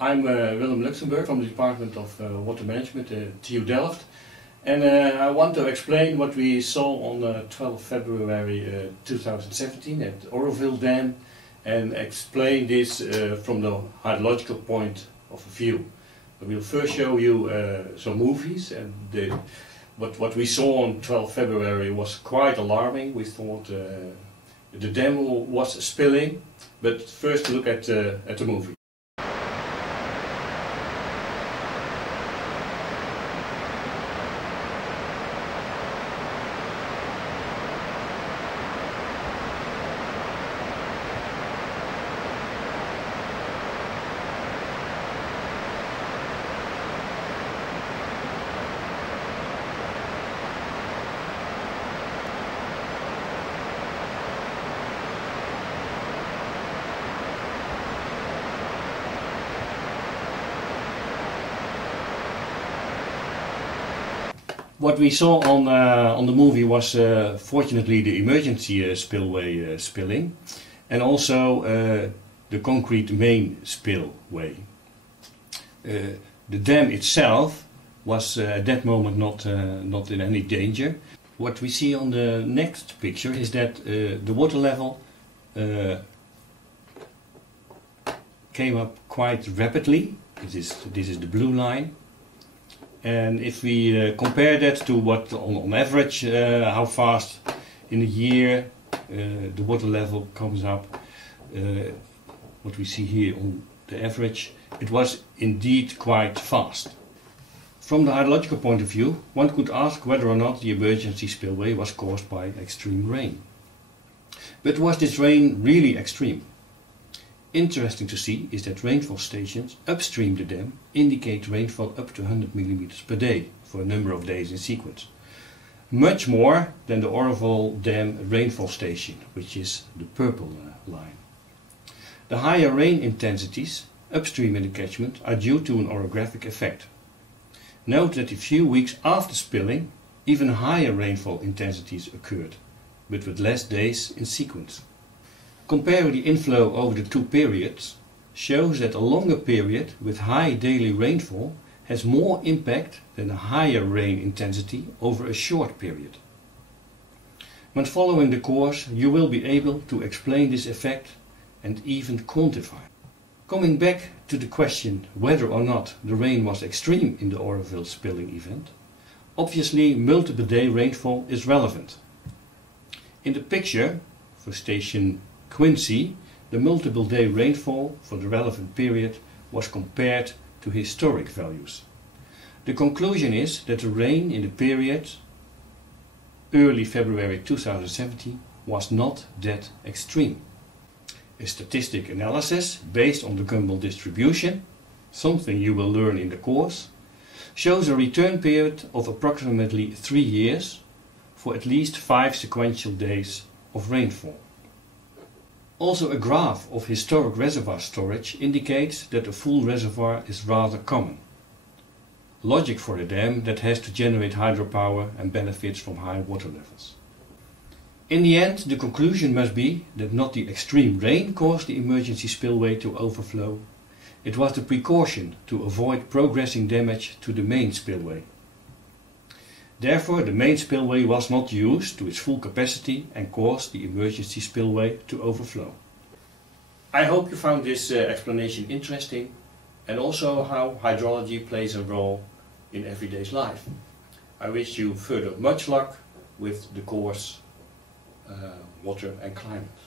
I'm Willem Luxemburg from the Department of Water Management at TU Delft, and I want to explain what we saw on 12 February 2017 at Oroville Dam, and explain this from the hydrological point of view. We'll first show you some movies, and what we saw on 12 February was quite alarming. We thought the dam was spilling, but first look at the movie. What we saw on the movie was fortunately the emergency spillway spilling, and also the concrete main spillway. The dam itself was at that moment not in any danger. What we see on the next picture is that the water level came up quite rapidly. This is the blue line. And if we compare that to what on average, how fast in a year the water level comes up, what we see here on the average, it was indeed quite fast. From the hydrological point of view, one could ask whether or not the emergency spillway was caused by extreme rain. But was this rain really extreme? Interesting to see is that rainfall stations upstream the dam indicate rainfall up to 100 mm per day for a number of days in sequence. Much more than the Oroville Dam rainfall station, which is the purple line. The higher rain intensities upstream in the catchment are due to an orographic effect. Note that a few weeks after spilling, even higher rainfall intensities occurred, but with less days in sequence. Comparing the inflow over the two periods shows that a longer period with high daily rainfall has more impact than a higher rain intensity over a short period. When following the course, you will be able to explain this effect and even quantify. Coming back to the question whether or not the rain was extreme in the Oroville spilling event, obviously multiple day rainfall is relevant. In the picture for station Quincy, the multiple day rainfall for the relevant period was compared to historic values. The conclusion is that the rain in the period early February 2017 was not that extreme. A statistic analysis based on the Gumbel distribution, something you will learn in the course, shows a return period of approximately 3 years for at least 5 sequential days of rainfall. Also, a graph of historic reservoir storage indicates that a full reservoir is rather common. Logic for a dam that has to generate hydropower and benefits from high water levels. In the end, the conclusion must be that not the extreme rain caused the emergency spillway to overflow. It was the precaution to avoid progressing damage to the main spillway. Therefore, the main spillway was not used to its full capacity and caused the emergency spillway to overflow. I hope you found this explanation interesting, and also how hydrology plays a role in everyday's life. I wish you further much luck with the course Water and Climate.